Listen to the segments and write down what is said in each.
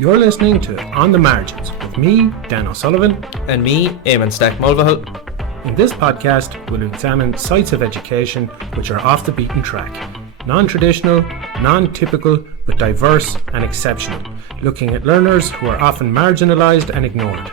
You're listening to On the Margins with me, Dan O'Sullivan. And me, Eamon Stack-Mulvihill. In this podcast, we'll examine sites of education which are off the beaten track. Non-traditional, non-typical, but diverse and exceptional, looking at learners who are often marginalised and ignored.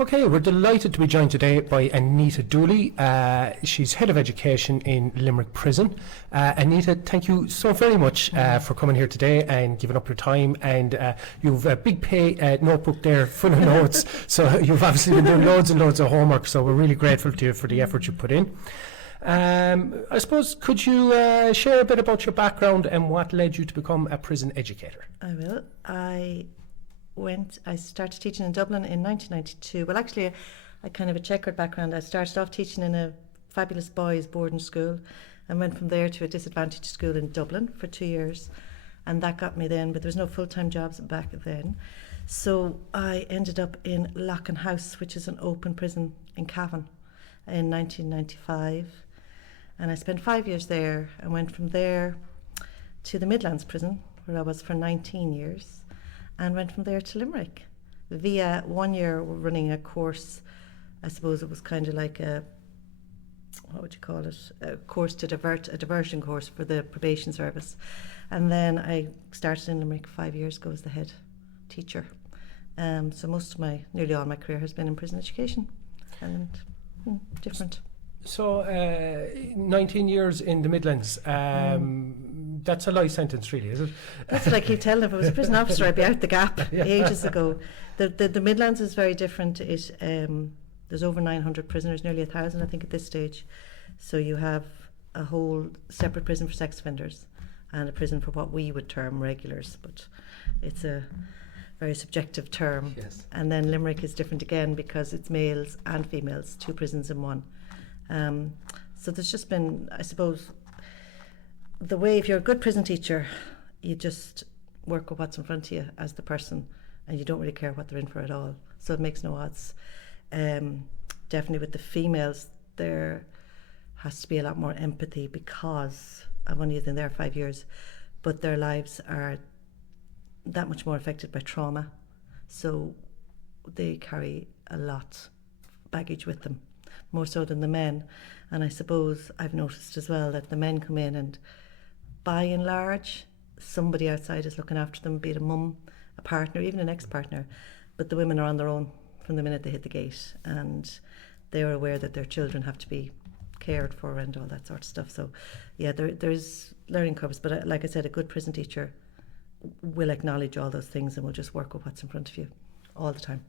Okay, we're delighted to be joined today by Anita Dooley. She's Head of Education in Limerick Prison. Anita, thank you so very much for coming here today and giving up your time. And you've a big notebook there full of notes, so you've obviously been doing loads and loads of homework, so we're really grateful to you for the effort you put in. I suppose, could you share a bit about your background and what led you to become a prison educator? I will. I started teaching in Dublin in 1992. Well, actually, I kind of a checkered background. I started off teaching in a fabulous boys' boarding school and went from there to a disadvantaged school in Dublin for 2 years. And that got me then, but there was no full-time jobs back then. So I ended up in Lough House, which is an open prison in Cavan, in 1995. And I spent 5 years there and went from there to the Midlands prison, where I was for 19 years. And went from there to Limerick via 1 year running a course. I suppose it was kind of like a course to a diversion course for the probation service. And then I started in Limerick 5 years ago as the head teacher. So nearly all my career has been in prison education and different. So 19 years in the Midlands, that's a life sentence really, is it? That's what I keep telling them. If I was a prison officer, I'd be out the gap ages ago. The Midlands is very different. There's over 900 prisoners, nearly 1,000 I think at this stage. So you have a whole separate prison for sex offenders and a prison for what we would term regulars, but it's a very subjective term. Yes. And then Limerick is different again because it's males and females, 2 prisons in one. So there's just been, I suppose, the way, if you're a good prison teacher, you just work with what's in front of you as the person and you don't really care what they're in for at all. So it makes no odds. Definitely with the females, there has to be a lot more empathy because I've only been there 5 years, but their lives are that much more affected by trauma. So they carry a lot baggage with them, more so than the men. And I suppose I've noticed as well that the men come in and by and large somebody outside is looking after them, be it a mum, a partner, even an ex-partner, but the women are on their own from the minute they hit the gate and they're aware that their children have to be cared for and all that sort of stuff. So yeah, there's learning curves, but like I said, a good prison teacher will acknowledge all those things and will just work with what's in front of you all the time.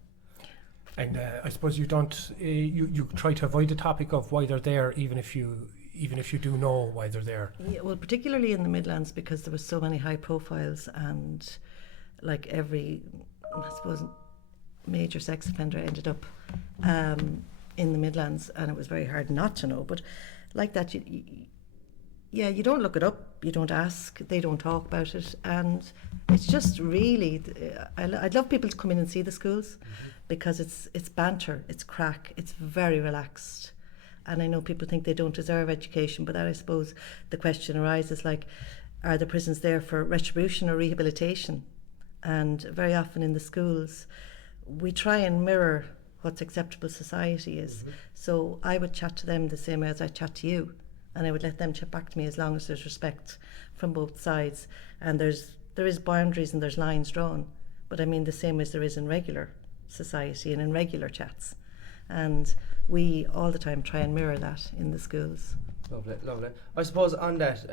And I suppose you don't. You try to avoid the topic of why they're there, even if you do know why they're there. Yeah, well, particularly in the Midlands because there was so many high profiles and like every, I suppose, major sex offender ended up in the Midlands, and it was very hard not to know. But like that, you don't look it up, you don't ask, they don't talk about it, and it's just really. I'd love people to come in and see the schools. Because it's banter, it's crack, it's very relaxed. And I know people think they don't deserve education, but that, I suppose the question arises like, are the prisons there for retribution or rehabilitation? And very often in the schools, we try and mirror what's acceptable society is. Mm-hmm. So I would chat to them the same way as I chat to you, and I would let them chat back to me as long as there's respect from both sides. And there is boundaries and there's lines drawn, but I mean the same as there is in regular society and in regular chats, and we all the time try and mirror that in the schools. Lovely. I suppose on that,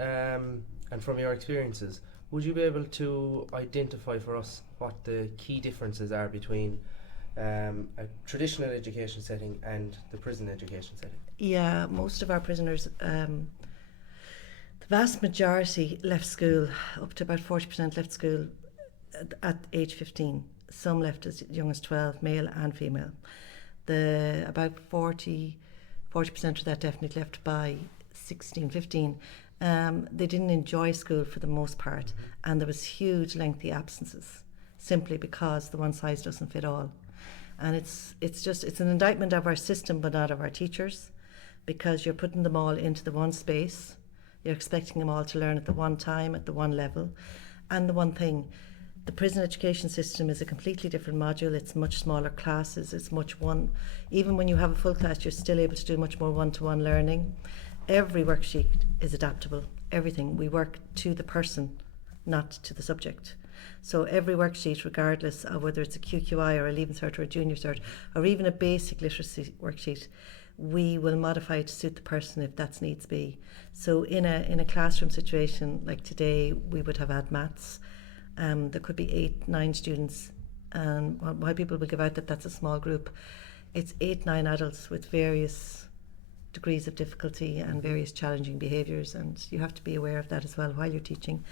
and from your experiences, would you be able to identify for us what the key differences are between a traditional education setting and the prison education setting? Yeah, most of our prisoners, the vast majority left school, up to about 40% left school at age 15. Some left as young as 12, male and female. About 40% of that definitely left by 16, 15. They didn't enjoy school for the most part, and there was huge lengthy absences simply because the one size doesn't fit all. And it's an indictment of our system, but not of our teachers, because you're putting them all into the one space. You're expecting them all to learn at the one time, at the one level. And the one thing, the prison education system is a completely different module. It's much smaller classes. It's much one. Even when you have a full class, you're still able to do much more one-to-one learning. Every worksheet is adaptable. Everything. We work to the person, not to the subject. So every worksheet, regardless of whether it's a QQI or a Leaving Cert or a Junior Cert, or even a basic literacy worksheet, we will modify it to suit the person if that's needs be. So in a classroom situation like today, we would have had maths. There could be 8, 9 students, and why people will give out that that's a small group, it's 8, 9 adults with various degrees of difficulty and various challenging behaviours, and you have to be aware of that as well while you're teaching.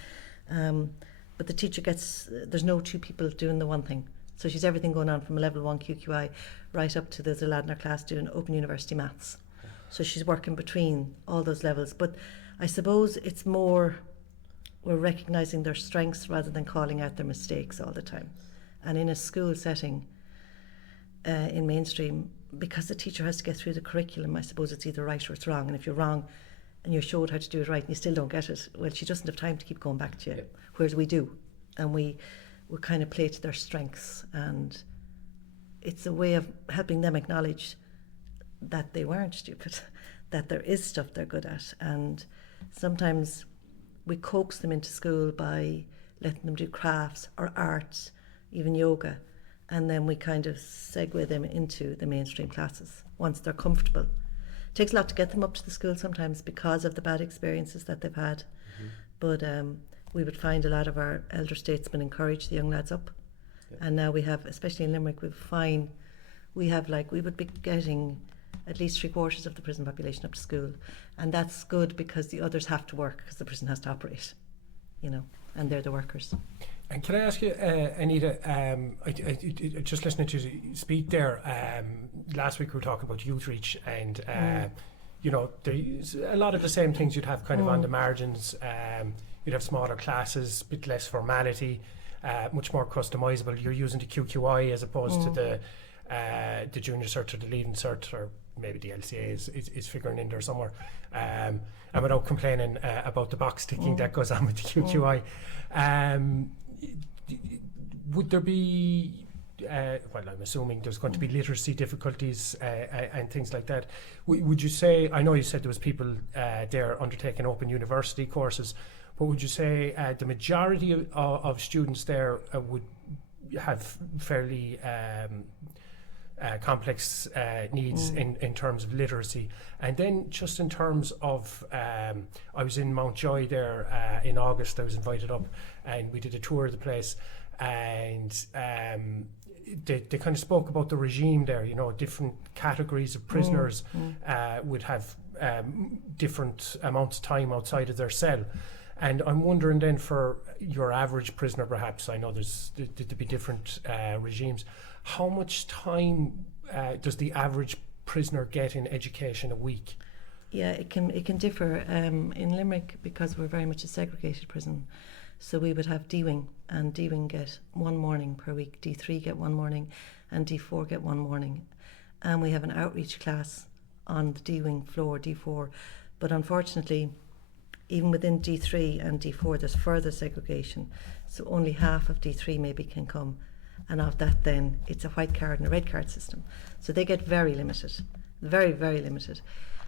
But the teacher there's no 2 people doing the one thing. So she's everything going on from a level 1 QQI right up to there's a lad in our class doing Open University Maths. So she's working between all those levels. But I suppose it's more, we're recognising their strengths rather than calling out their mistakes all the time. And in a school setting, in mainstream, because the teacher has to get through the curriculum, I suppose it's either right or it's wrong. And if you're wrong and you're showed how to do it right and you still don't get it, well, she doesn't have time to keep going back to you. Yep. Whereas we do. And we kind of play to their strengths. And it's a way of helping them acknowledge that they weren't stupid, that there is stuff they're good at. And sometimes we coax them into school by letting them do crafts or arts, even yoga, and then we kind of segue them into the mainstream classes once they're comfortable. It takes a lot to get them up to the school sometimes because of the bad experiences that they've had. Mm-hmm. But we would find a lot of our elder statesmen encourage the young lads up. Yep. And now we have, especially in Limerick, we would be getting at least 3/4 of the prison population up to school. And that's good because the others have to work because the prison has to operate, and they're the workers. And can I ask you, Anita, I just listening to you speak there, last week we were talking about youth reach and, there's a lot of the same things you'd have kind of on the margins. You'd have smaller classes, a bit less formality, much more customisable. You're using the QQI as opposed to the Junior Cert or the Leaving Cert, or maybe the LCA is figuring in there somewhere. And without complaining about the box ticking that goes on with the QQI, would there be, well, I'm assuming there's going to be literacy difficulties and things like that. Would you say, I know you said there was people there undertaking Open University courses, but would you say the majority of students there would have fairly complex needs in terms of literacy? And then just in terms of, I was in Mountjoy there in August. I was invited up and we did a tour of the place, and they kind of spoke about the regime there. Different categories of prisoners would have different amounts of time outside of their cell. And I'm wondering then, for your average prisoner, perhaps, I know there'd be different regimes, how much time does the average prisoner get in education a week? Yeah, it can differ. In Limerick, because we're very much a segregated prison, so we would have D-Wing, and D-Wing get 1 morning per week, D3 get 1 morning, and D4 get 1 morning. And we have an outreach class on the D-Wing floor, D4. But unfortunately, even within D3 and D4, there's further segregation. So only half of D3 maybe can come. And of that then, it's a white card and a red card system. So they get very limited, very, very limited.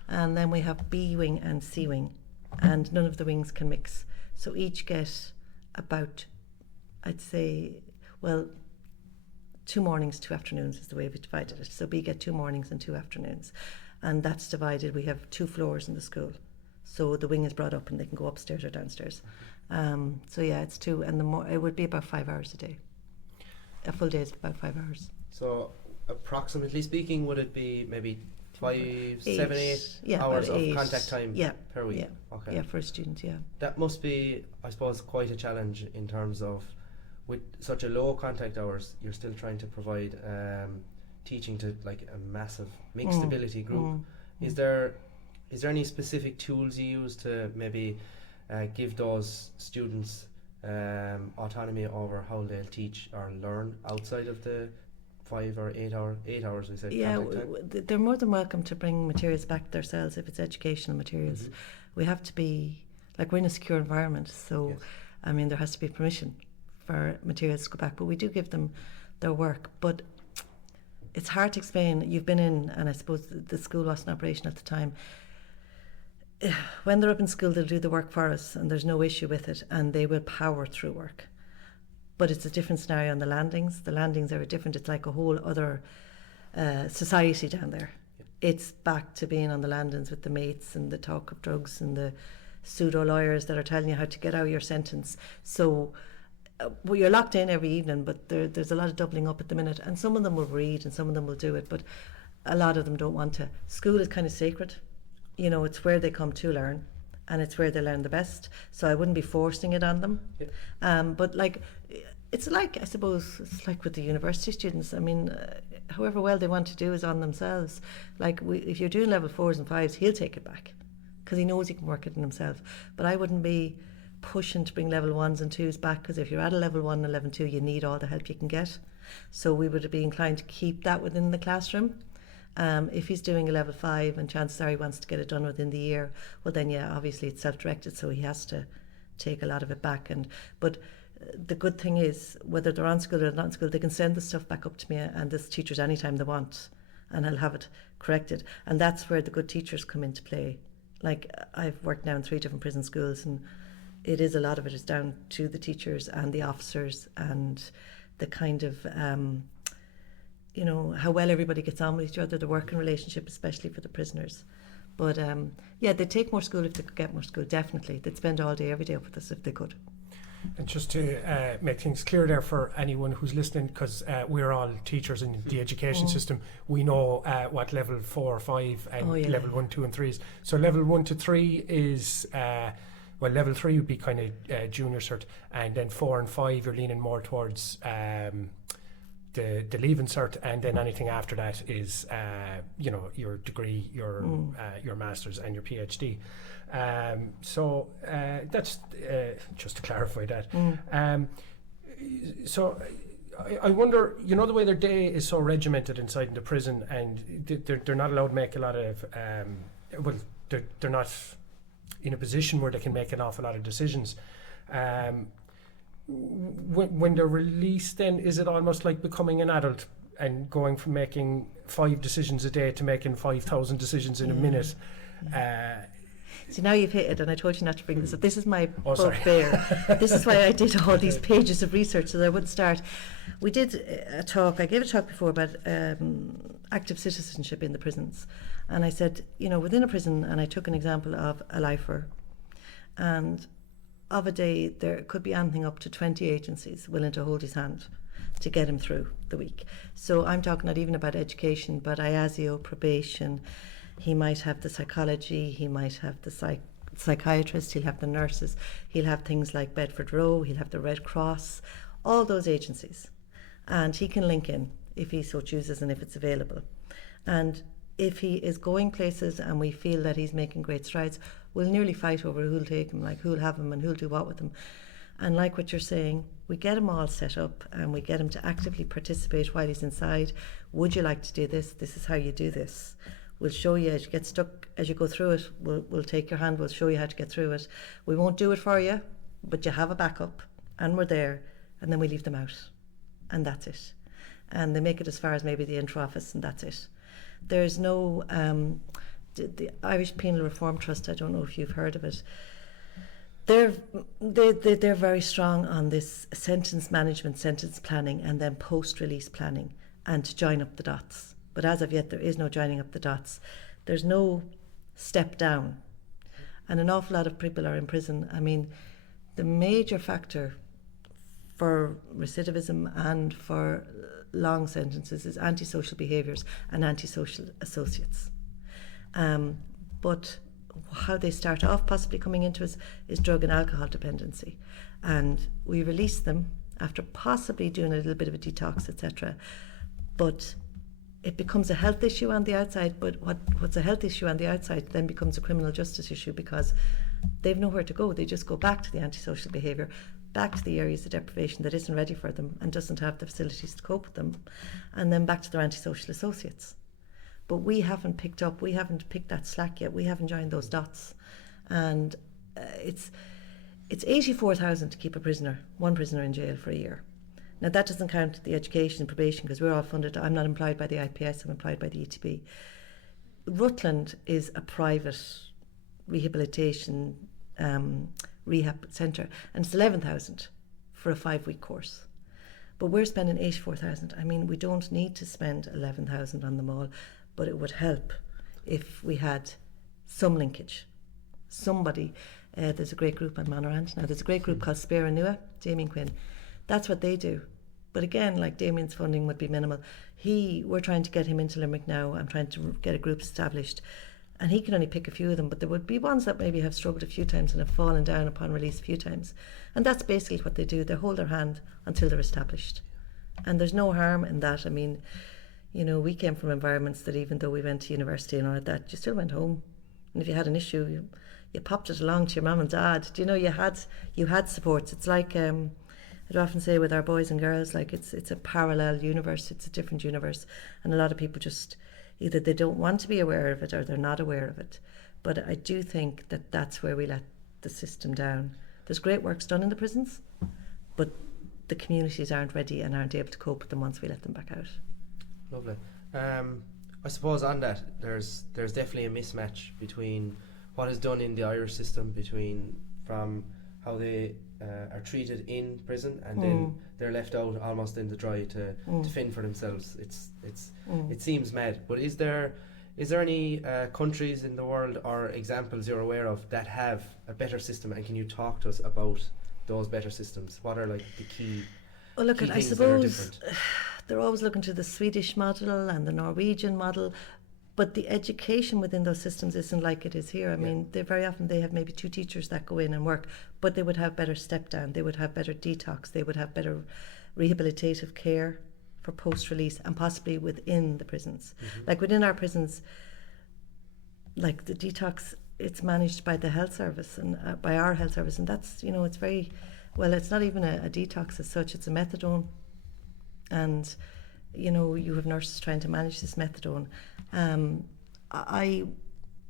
And then we have B-Wing and C-Wing, and none of the wings can mix. So each get about, I'd say, 2 mornings, 2 afternoons is the way we divided it. So B get 2 mornings and 2 afternoons. And that's divided. We have 2 floors in the school. So the wing is brought up and they can go upstairs or downstairs. So yeah, it's 2, and it would be about 5 hours a day. A full day is about 5 hours. So approximately speaking, would it be maybe 5, 7, 8 yeah, hours of 8 contact time per week? Yeah. Okay. Yeah, for a student, yeah. That must be, I suppose, quite a challenge in terms of, with such a low contact hours, you're still trying to provide teaching to like a massive mixed ability group. Is there any specific tools you use to maybe give those students autonomy over how they'll teach or learn outside of the 5 or 8 hours we said Yeah, contact time? they're more than welcome to bring materials back themselves if it's educational materials. Mhm. We have to be, like, we're in a secure environment, so Yes. I mean there has to be permission for materials to go back, but we do give them their work. But it's hard to explain. You've been in, and I suppose the school wasn't operational at the time. When they're up in school, they'll do the work for us and there's no issue with it, and they will power through work. But it's a different scenario on the landings. The landings are different. It's like a whole other society down there. It's back to being on the landings with the mates and the talk of drugs and the pseudo lawyers that are telling you how to get out of your sentence. So well, you're locked in every evening, but there's a lot of doubling up at the minute, and some of them will read and some of them will do it, but a lot of them don't want to. School is kind of sacred. You know, it's where they come to learn, and it's where they learn the best, so I wouldn't be forcing it on them. But like, it's like, I suppose it's like with the university students. I mean, however well they want to do is on themselves. Like, if you're doing level 4s and 5s, he'll take it back because he knows he can work it in himself. But I wouldn't be pushing to bring level 1s and 2s back, because if you're at a level 1 and level 2, you need all the help you can get. So we would be inclined to keep that within the classroom. If he's doing a level 5 and chances are he wants to get it done within the year, well then yeah, obviously it's self-directed, so he has to take a lot of it back. But the good thing is, whether they're on school or not on school, they can send the stuff back up to me and this teachers anytime they want, and I'll have it corrected. And that's where the good teachers come into play. Like, I've worked now in 3 different prison schools, and it is, a lot of it is down to the teachers and the officers and the kind of you know, how well everybody gets on with each other, the working relationship, especially for the prisoners. But yeah, they'd take more school if they could get more school, definitely. They'd spend all day, every day up with us if they could. And just to make things clear there for anyone who's listening, because we're all teachers in the education system, we know what level 4 or 5 and level 1, 2 and 3s. So level 1 to 3 is, well, level 3 would be kind of junior cert, and then 4 and 5 you're leaning more towards the leaving cert, and then anything after that is you know, your degree, your masters and your PhD. So that's just to clarify that. So I wonder, you know, the way their day is so regimented inside the prison, and they're not allowed to make a lot of well, they're not in a position where they can make an awful lot of decisions. When they're released, then is it almost like becoming an adult and going from making 5 decisions a day to making 5,000 decisions in a minute? So now you've hit it, and I told you not to bring this up. This is my bugbear. This is why I did all these pages of research, so that I would start. We did a talk, I gave a talk before about active citizenship in the prisons. And I said, you know, within a prison, and I took an example of a lifer, and of a day there could be anything up to 20 agencies willing to hold his hand to get him through the week. So I'm talking not even about education, but IASIO, probation. He might have the psychology, he might have the psychiatrist, he'll have the nurses, he'll have things like Bedford Row, he'll have the Red Cross, all those agencies. And he can link in if he so chooses and if it's available. And if he is going places and we feel that he's making great strides, we'll nearly fight over who'll take him, like who'll have him and who'll do what with him. And like what you're saying, we get him all set up and we get him to actively participate while he's inside. Would you like to do this? This is how you do this. We'll show you as you get stuck, as you go through it. We'll take your hand, we'll show you how to get through it. We won't do it for you, but you have a backup and we're there, and then we leave them out. And that's it. And they make it as far as maybe the intro office, and that's it. There's no, the Irish Penal Reform Trust, I don't know if you've heard of it, they're very strong on this sentence management, sentence planning, and then post-release planning, and to join up the dots. But as of yet, there is no joining up the dots. There's no step down. And an awful lot of people are in prison. I mean, the major factor for recidivism and for long sentences is antisocial behaviours and antisocial associates. But how they start off possibly coming into us is drug and alcohol dependency. And we release them after possibly doing a little bit of a detox, etc. But it becomes a health issue on the outside, but what's a health issue on the outside then becomes a criminal justice issue, because they've nowhere to go. They just go back to the antisocial behaviour back to the areas of deprivation that isn't ready for them and doesn't have the facilities to cope with them, and then back to their antisocial associates. But we haven't picked that slack yet. We haven't joined those dots. And it's 84,000 to keep one prisoner in jail for a year. Now that doesn't count the education and probation, because we're all funded. I'm not employed by the IPS, I'm employed by the ETB. Rutland is a private rehabilitation rehab centre, and it's 11,000 for a 5-week course. But we're spending 84,000. I mean, we don't need to spend 11,000 on them all, but it would help if we had some linkage. Somebody, there's a great group on Manorant now, there's a great group called Spare and Nua, Damien Quinn. That's what they do. But again, like, Damien's funding would be minimal. We're trying to get him into Limerick now. I'm trying to get a group established. And he can only pick a few of them, but there would be ones that maybe have struggled a few times and have fallen down upon release a few times. And that's basically what they do. They hold their hand until they're established. And there's no harm in that. I mean, you know, we came from environments that even though we went to university and all that, you still went home. And if you had an issue, you popped it along to your mum and dad. Do you know, you had supports. It's like, I'd often say with our boys and girls, like, it's a parallel universe, it's a different universe, and a lot of people just either they don't want to be aware of it or they're not aware of it. But I do think that that's where we let the system down. There's great works done in the prisons, but the communities aren't ready and aren't able to cope with them once we let them back out. Lovely. I suppose on that, there's definitely a mismatch between what is done in the Irish system, from how they are treated in prison, and then they're left out almost in the dry to fend for themselves. It seems mad. But is there any countries in the world or examples you're aware of that have a better system, and can you talk to us about those better systems? What are, like, the key? Well, look, key I things suppose that are different? they're always looking to the Swedish model and the Norwegian model, but the education within those systems isn't like it is here. I mean, very often they have maybe 2 teachers that go in and work, but they would have better step down, they would have better detox, they would have better rehabilitative care for post-release, and possibly within the prisons. Like, within our prisons, like the detox, it's managed by the health service and by our health service, and that's, you know, it's very, well, it's not even a detox as such, it's a methadone. And, you know, you have nurses trying to manage this methadone. I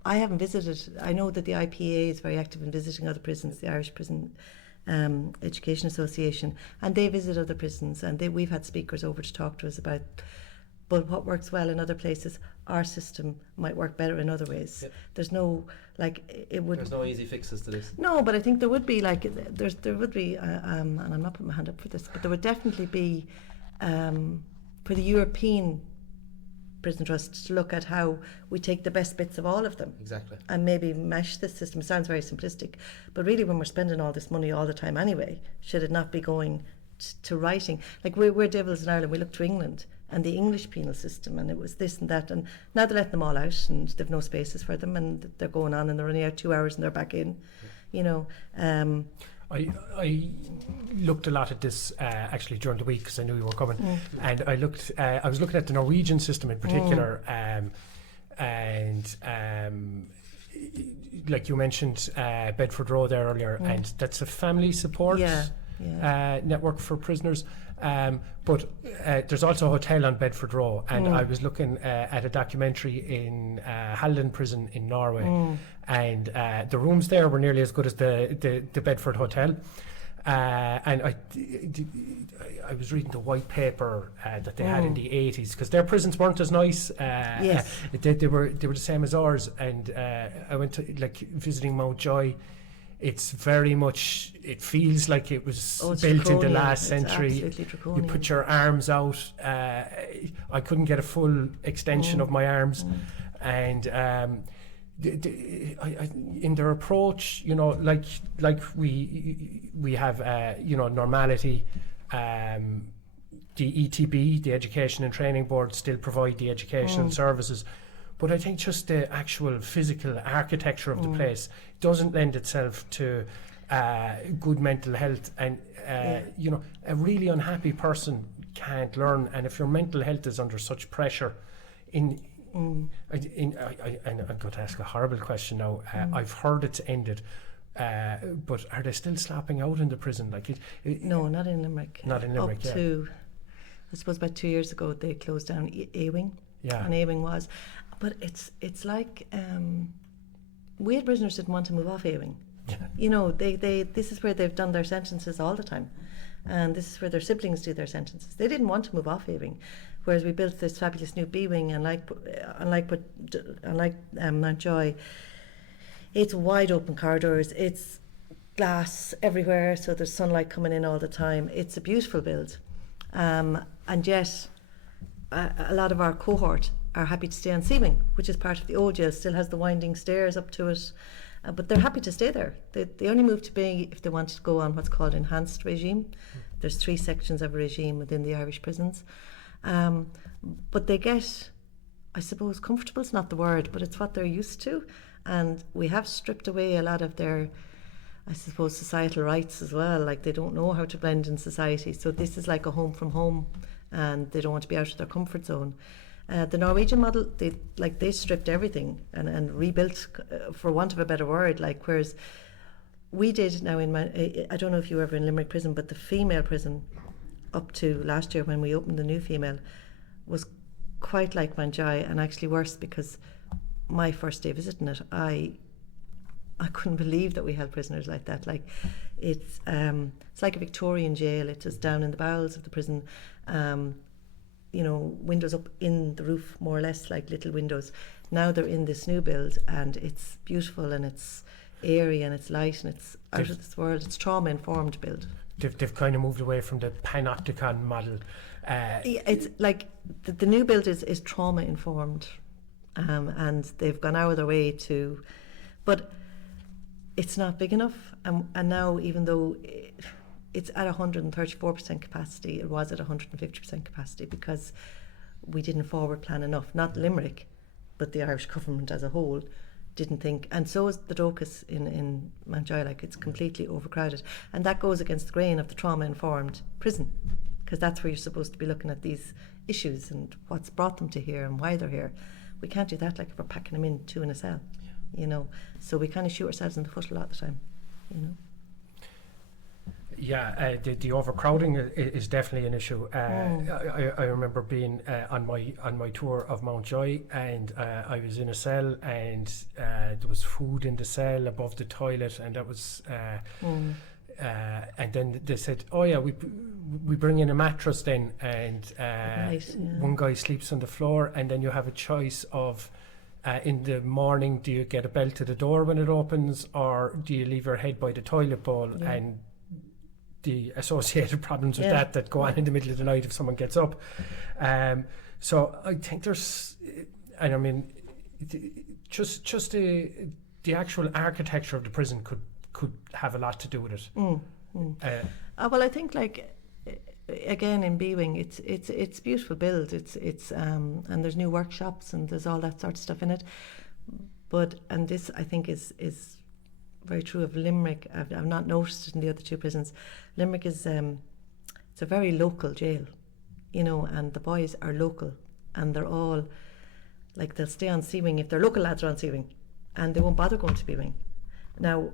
haven't visited. I know that the IPA is very active in visiting other prisons, the Irish Prison Education Association, and they visit other prisons, and we've had speakers over to talk to us about, but what works well in other places, our system might work better in other ways. Yep. There's no, like, it would. There's no easy fixes to this. No, but I think there would be, like, there would be, and I'm not putting my hand up for this, but there would definitely be, for the European Prison Trust to look at how we take the best bits of all of them. Exactly. And maybe mesh this system. It sounds very simplistic, but really, when we're spending all this money all the time anyway, should it not be going to writing? Like, we're devils in Ireland. We look to England and the English penal system, and it was this and that, and now they're letting them all out, and they've no spaces for them, and they're going on, and they're only out 2 hours, and they're back in. You know. I looked a lot at this actually during the week because I knew you were coming, and I was looking at the Norwegian system in particular, and like you mentioned Bedford Row there earlier, and that's a family support network for prisoners. But there's also a hotel on Bedford Row, and I was looking at a documentary in Halden Prison in Norway, and the rooms there were nearly as good as the Bedford Hotel. And I was reading the white paper that they had in the 80s, because their prisons weren't as nice. They were the same as ours, and I went to, like, visiting Mount Joy. It's very much, it feels like it was built in the last century. You put your arms out. I couldn't get a full extension of my arms, and in their approach, you know, like we have, you know, normality. The ETB, the Education and Training Board, still provide the educational services. But I think just the actual physical architecture of the place doesn't lend itself to good mental health. And, you know, a really unhappy person can't learn. And if your mental health is under such pressure, I'm going to ask a horrible question now. I've heard it's ended. but are they still slapping out in the prison? Like No, not in Limerick. Not in Limerick, Up yeah. to, I suppose about 2 years ago, they closed down A-Wing. Yeah. And A-Wing was. But it's like, we had prisoners didn't want to move off A-Wing. Yeah. You know, this is where they've done their sentences all the time. And this is where their siblings do their sentences. They didn't want to move off A-Wing. Whereas we built this fabulous new B-Wing, and unlike Mountjoy, it's wide open corridors, it's glass everywhere, so there's sunlight coming in all the time. It's a beautiful build. And yet, a lot of our cohort are happy to stay on C-Wing, which is part of the old jail, still has the winding stairs up to it. But they're happy to stay there. They only move to B if they want to go on what's called enhanced regime. There's 3 sections of a regime within the Irish prisons. But they get, I suppose, comfortable's not the word, but it's what they're used to. And we have stripped away a lot of their, I suppose, societal rights as well. Like, they don't know how to blend in society. So this is like a home from home, and they don't want to be out of their comfort zone. The Norwegian model, they stripped everything and rebuilt, for want of a better word. Like, whereas we did now I don't know if you were ever in Limerick Prison, but the female prison up to last year when we opened the new female was quite like Mountjoy, and actually worse, because my first day visiting it, I couldn't believe that we held prisoners like that. Like, it's like a Victorian jail. It is down in the bowels of the prison. You know, windows up in the roof, more or less, like little windows. Now they're in this new build, and it's beautiful, and it's airy, and it's light, and it's out of this world. It's trauma-informed build. They've kind of moved away from the panopticon model. It's like the new build is trauma-informed, and they've gone out of their way to, but it's not big enough. And now, even though it's at 134% capacity, it was at 150% capacity because we didn't forward plan enough. Not Limerick, but the Irish government as a whole didn't think. And so is the Docus in Mountjoy. Like, it's completely overcrowded. And that goes against the grain of the trauma-informed prison, because that's where you're supposed to be looking at these issues and what's brought them to here and why they're here. We can't do that, like, if we're packing them in 2 in a cell, you know. So we kind of shoot ourselves in the foot a lot of the time, you know. Yeah, the overcrowding is definitely an issue. I remember being on my tour of Mountjoy, and I was in a cell, and there was food in the cell above the toilet, and that was and then they said, oh yeah, we bring in a mattress then, and one guy sleeps on the floor, and then you have a choice of in the morning, do you get a bell to the door when it opens, or do you leave your head by the toilet bowl? And the associated problems with that go on in the middle of the night if someone gets up. So I think there's, and I mean, just the actual architecture of the prison could have a lot to do with it. Well, I think, like, again, in B-Wing, it's beautiful build. It's and there's new workshops, and there's all that sort of stuff in it. But, and this I think is very true of Limerick. I've not noticed it in the other 2 prisons. Limerick is it's a very local jail, you know, and the boys are local, and they're all, like, they'll stay on C-Wing if their local lads are on C-Wing, and they won't bother going to B-Wing. Now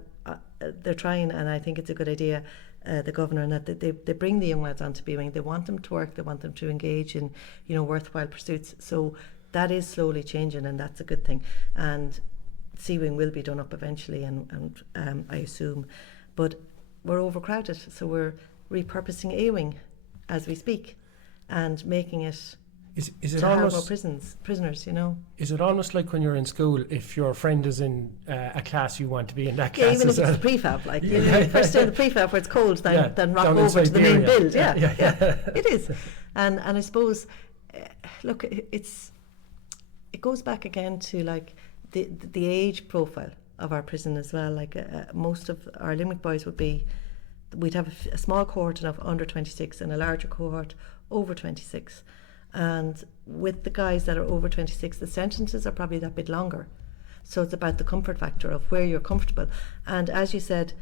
they're trying, and I think it's a good idea, the governor, and that they bring the young lads onto B-Wing. They want them to work, they want them to engage in, you know, worthwhile pursuits. So that is slowly changing, and that's a good thing. And C-Wing will be done up eventually, and I assume, but we're overcrowded, so we're repurposing A-Wing as we speak, and making it is it to almost have more prisoners, you know. Is it almost like when you're in school, if your friend is in a class, you want to be in that class? Yeah, even if it's a prefab, like you know, first day in the prefab where it's cold, then rock over to the main area. build. Yeah. It is, and I suppose, look, it goes back again to, like, the age profile of our prison as well. Like, most of our Limerick boys we'd have a small cohort of under 26 and a larger cohort over 26. And with the guys that are over 26, the sentences are probably that bit longer. So it's about the comfort factor of where you're comfortable. And as you said,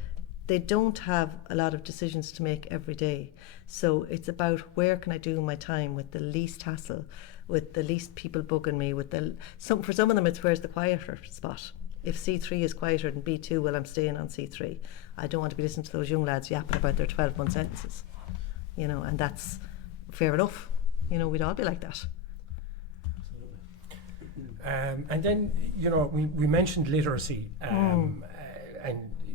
they don't have a lot of decisions to make every day. So it's about, where can I do my time with the least hassle, with the least people bugging me, for some of them it's, where's the quieter spot, If C3 is quieter than B2, well, I'm staying on C3. I don't want to be listening to those young lads yapping about their 12-month sentences, you know, and that's fair enough. You know, we'd all be like that. And then, you know, we mentioned literacy, and,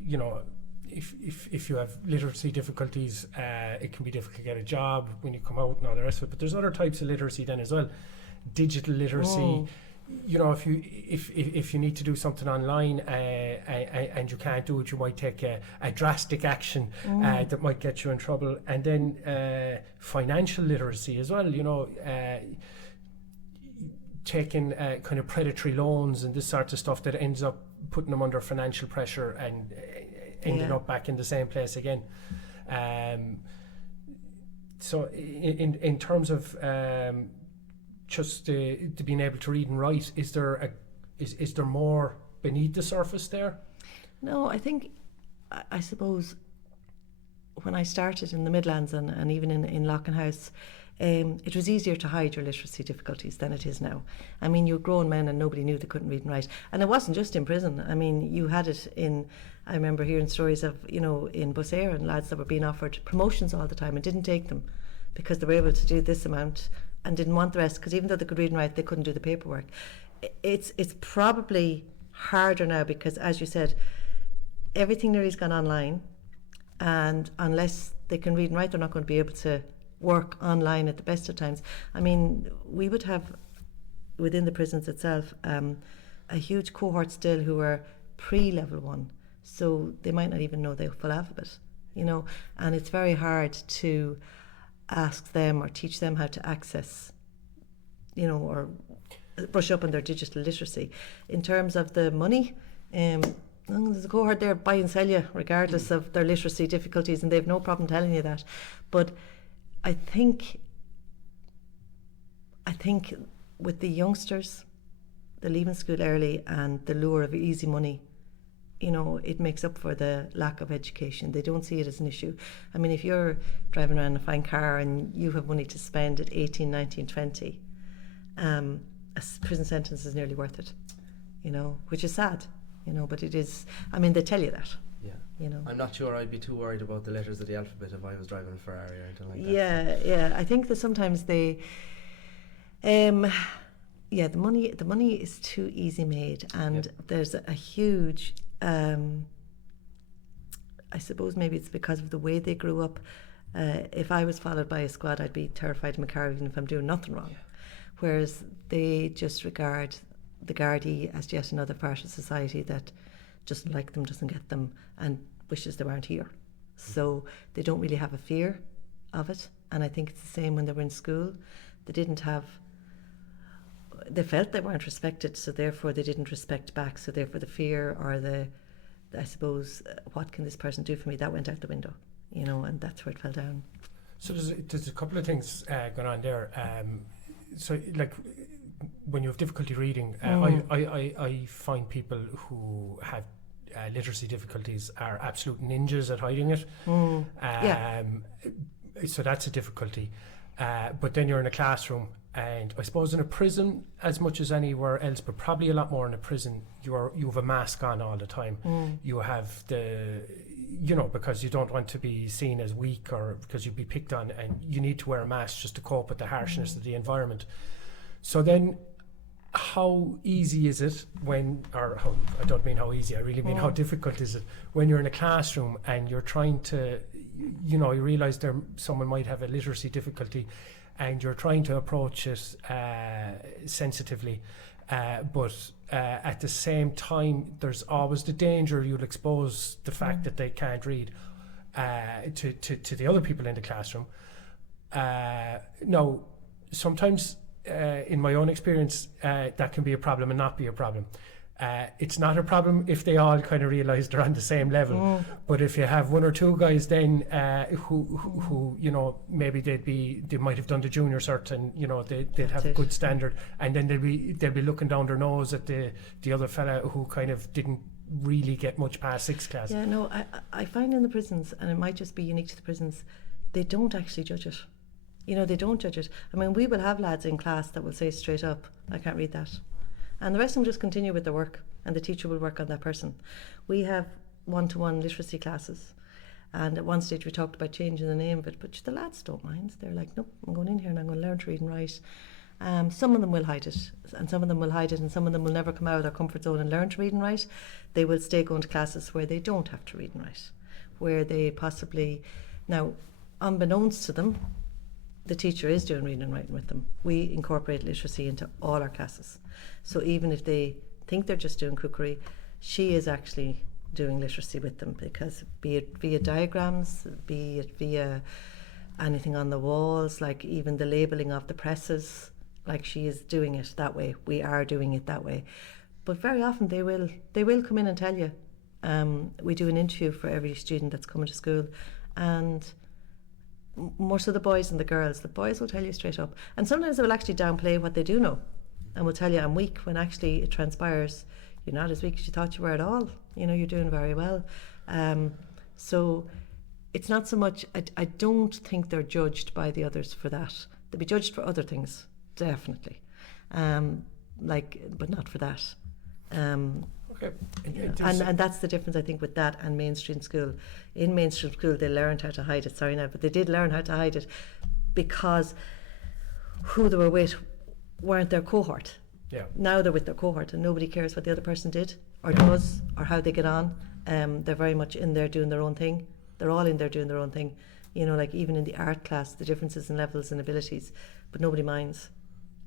you know, if you have literacy difficulties, it can be difficult to get a job when you come out and all the rest of it. But there's other types of literacy then as well. Digital literacy. You know, if you need to do something online and you can't do it, you might take a drastic action that might get you in trouble. And then financial literacy as well. You know, taking kind of predatory loans and this sort of stuff that ends up putting them under financial pressure and ending up back in the same place again. So in terms of just being able to read and write, is there more beneath the surface there? No, I think, I suppose when I started in the Midlands and even in Lockenhouse, it was easier to hide your literacy difficulties than it is now. I mean, you were grown men and nobody knew they couldn't read and write. And it wasn't just in prison. I mean, you had it I remember hearing stories of, you know, in Bus Air and lads that were being offered promotions all the time and didn't take them because they were able to do this amount and didn't want the rest, because even though they could read and write, they couldn't do the paperwork. It's probably harder now because, as you said, everything nearly's gone online, and unless they can read and write, they're not going to be able to work online at the best of times. I mean, we would have within the prisons itself a huge cohort still who are pre-level 1, so they might not even know the full alphabet, you know, and it's very hard to ask them or teach them how to access, you know, or brush up on their digital literacy. In terms of the money, there's a cohort there buy and sell you regardless of their literacy difficulties, and they have no problem telling you that. But I think with the youngsters, they're leaving school early and the lure of easy money, you know, it makes up for the lack of education. They don't see it as an issue. I mean, if you're driving around in a fine car and you have money to spend at 18, 19, 20, a prison sentence is nearly worth it, you know, which is sad, you know, but it is, I mean, they tell you that. Yeah. You know. I'm not sure I'd be too worried about the letters of the alphabet if I was driving a Ferrari or anything like that. Yeah. I think that sometimes they, the money is too easy made, and there's a huge, I suppose maybe it's because of the way they grew up. If I was followed by a squad, I'd be terrified in my car even if I'm doing nothing wrong. Whereas they just regard the Gardaí as yet another part of society that doesn't like them, doesn't get them, and wishes they weren't here. So they don't really have a fear of it. And I think it's the same when they were in school. They felt they weren't respected, so therefore they didn't respect back. So therefore the fear or I suppose, what can this person do for me, that went out the window, you know, and that's where it fell down. So there's a couple of things going on there. So like when you have difficulty reading, I find people who have literacy difficulties are absolute ninjas at hiding it. So that's a difficulty. But then you're in a classroom, and I suppose in a prison, as much as anywhere else, but probably a lot more in a prison, you have a mask on all the time. You have because you don't want to be seen as weak or because you'd be picked on, and you need to wear a mask just to cope with the harshness of the environment. So then, how easy is it I don't mean how easy, I really mean how difficult is it when you're in a classroom and you're trying to, you realise someone might have a literacy difficulty and you're trying to approach it sensitively, but at the same time there's always the danger you'll expose the fact that they can't read to the other people in the classroom. Now, sometimes in my own experience, that can be a problem and not be a problem. It's not a problem if they all kind of realise they're on the same level. But if you have one or two guys then who maybe they might have done the junior cert and they'd have a good standard, and then they'll be looking down their nose at the other fella who kind of didn't really get much past 6th class. Yeah, no, I find in the prisons, and it might just be unique to the prisons, they don't actually judge it. They don't judge it. I mean, we will have lads in class that will say straight up, I can't read that. And the rest of them just continue with their work. and the teacher will work on that person. We have one-to-one literacy classes, and at one stage we talked about changing the name of it, but the lads don't mind. They're like, nope, I'm going in here and I'm going to learn to read and write. Some of them will hide it, and some of them will hide it, and some of them will never come out of their comfort zone and learn to read and write. They will stay going to classes where they don't have to read and write, where they possibly, now, unbeknownst to them, the teacher is doing reading and writing with them. We incorporate literacy into all our classes. So even if they think they're just doing cookery, she is actually doing literacy with them, because be it via diagrams, be it via anything on the walls, like even the labelling of the presses, like she is doing it that way. We are doing it that way. But very often they will come in and tell you. We do an interview for every student that's coming to school, and more so the boys and the girls. The boys will tell you straight up, and sometimes they will actually downplay what they do know, and will tell you I'm weak, when actually it transpires you're not as weak as you thought you were at all. You know, you're doing very well. So it's not so much, I don't think they're judged by the others for that. They'll be judged for other things, definitely, but not for that. Okay. And that's the difference, I think, with that and mainstream school. In mainstream school, they learned how to hide it. Sorry now, but they did learn how to hide it because who they were with weren't their cohort. Yeah. Now they're with their cohort, and nobody cares what the other person did or does or how they get on. They're very much in there doing their own thing. They're all in there doing their own thing. You know, like even in the art class, the differences in levels and abilities, but nobody minds.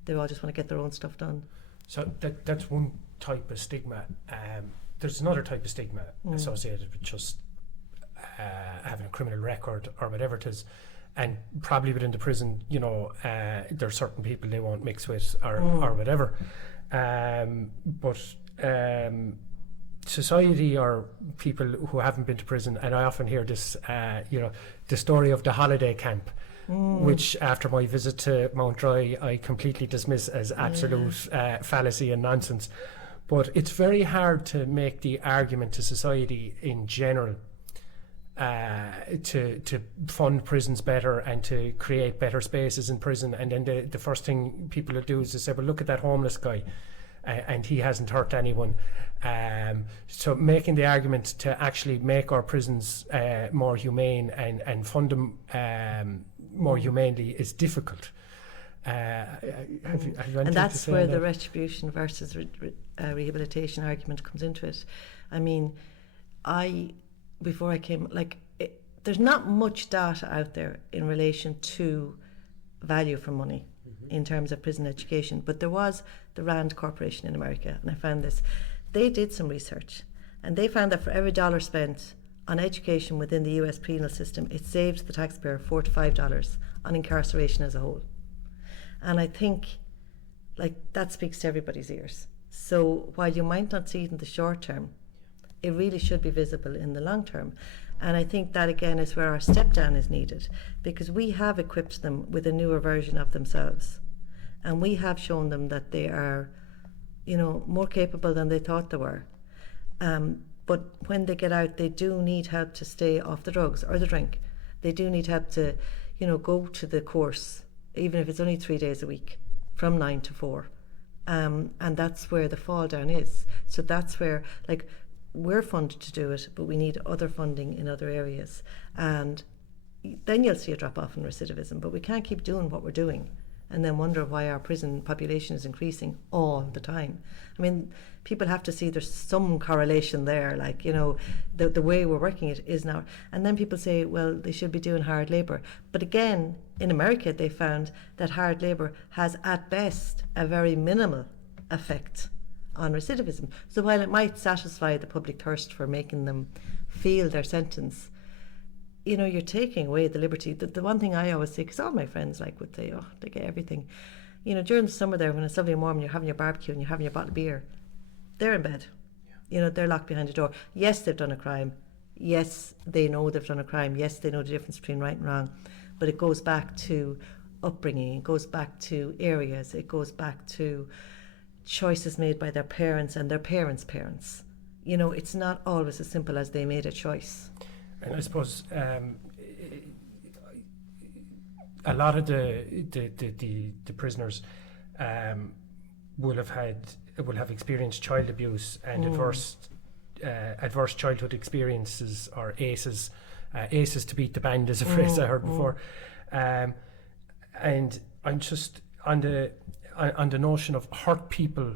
They all just want to get their own stuff done. So that's one type of stigma. There's another type of stigma associated with just having a criminal record or whatever it is. And probably within the prison, you know, there are certain people they won't mix with or whatever. But society or people who haven't been to prison, and I often hear this, the story of the holiday camp, which after my visit to Mountjoy, I completely dismiss as absolute fallacy and nonsense. But it's very hard to make the argument to society in general to fund prisons better and to create better spaces in prison. And then the first thing people will do is to say, well, look at that homeless guy. And he hasn't hurt anyone. So making the argument to actually make our prisons more humane and fund them more humanely is difficult. Have you and that's where the retribution versus rehabilitation argument comes into it. I mean, before I came, there's not much data out there in relation to value for money in terms of prison education, but there was the Rand Corporation in America, and I found this. They did some research, and they found that for every $1 spent on education within the US penal system, it saved the taxpayer $4 to $5 on incarceration as a whole. And I think that speaks to everybody's ears. So while you might not see it in the short term, it really should be visible in the long term. And I think that again is where our step down is needed, because we have equipped them with a newer version of themselves, and we have shown them that they are, more capable than they thought they were. But when they get out, they do need help to stay off the drugs or the drink. They do need help to, go to the course, even if it's only 3 days a week, from 9 to 4. And that's where the fall down is. So that's where, we're funded to do it, but we need other funding in other areas. And then you'll see a drop off in recidivism, but we can't keep doing what we're doing and then wonder why our prison population is increasing all the time. I mean, people have to see there's some correlation there, the way we're working it is now. And then people say, well, they should be doing hard labour. But again, in America, they found that hard labour has at best a very minimal effect on recidivism. So while it might satisfy the public thirst for making them feel their sentence, you're taking away the liberty. The one thing I always say, because all my friends would say, oh, they get everything. During the summer there, when it's lovely and warm, you're having your barbecue and you're having your bottle of beer, they're in bed. Yeah. They're locked behind a door. Yes, they've done a crime. Yes, they know they've done a crime. Yes, they know the difference between right and wrong. But it goes back to upbringing. It goes back to areas. It goes back to choices made by their parents and their parents' parents. It's not always as simple as they made a choice. And I suppose a lot of the prisoners will have had will have experienced child abuse and adverse childhood experiences, or ACEs. ACEs to beat the band is a phrase I heard before. And I'm just on the notion of hurt people.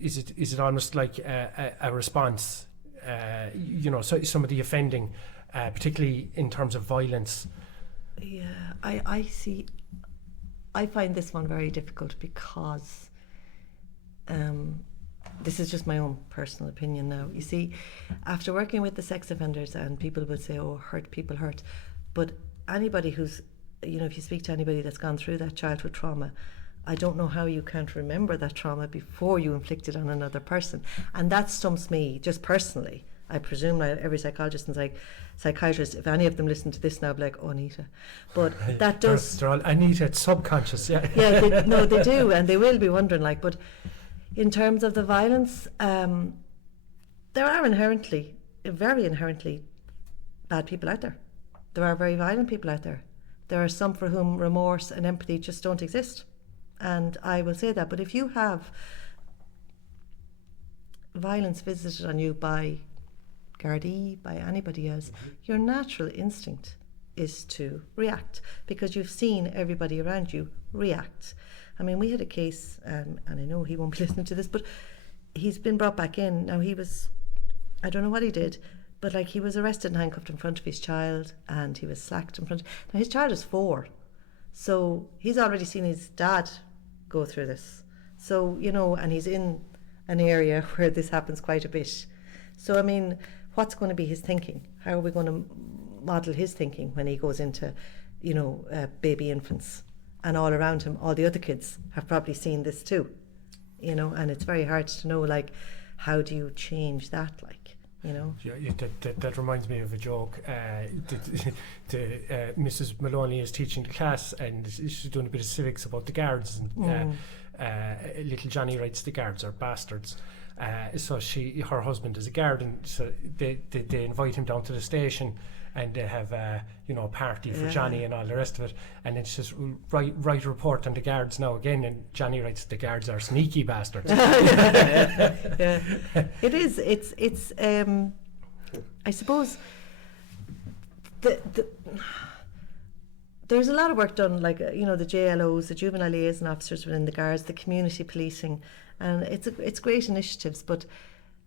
Is it almost like a response? So some of the offending, particularly in terms of violence. Yeah, I find this one very difficult because this is just my own personal opinion now. You see, after working with the sex offenders, and people will say, oh, hurt people hurt. But anybody who's, if you speak to anybody that's gone through that childhood trauma, I don't know how you can't remember that trauma before you inflict it on another person. And that stumps me, just personally. I presume every psychologist and psychiatrist, if any of them listen to this now, be like, oh, Anita. But that does... They're all, Anita, it's subconscious, yeah. Yeah, they do, and they will be wondering, but in terms of the violence, there are very inherently bad people out there. There are very violent people out there. There are some for whom remorse and empathy just don't exist. And I will say that. But if you have violence visited on you by Gardaí, by anybody else, your natural instinct is to react, because you've seen everybody around you react. I mean, we had a case, and I know he won't be listening to this, but he's been brought back in. Now I don't know what he did, but he was arrested and handcuffed in front of his child, and he was slacked in front. Now his child is 4, so he's already seen his dad go through this. So, and he's in an area where this happens quite a bit. So, I mean, what's going to be his thinking? How are we going to model his thinking when he goes into, baby infants? And all around him, all the other kids have probably seen this too, and it's very hard to know, how do you change that, Yeah, that reminds me of a joke. Mrs. Maloney is teaching the class, and she's doing a bit of civics about the guards. And little Johnny writes, the guards are bastards. So her husband is a guard, and so they invite him down to the station, and they have a party for Johnny and all the rest of it. And then she says, write a report on the guards now again. And Johnny writes, the guards are sneaky bastards. Yeah. It is. It's. I suppose there's a lot of work done, the JLOs, the juvenile liaison officers within the guards, the community policing, and it's great initiatives, but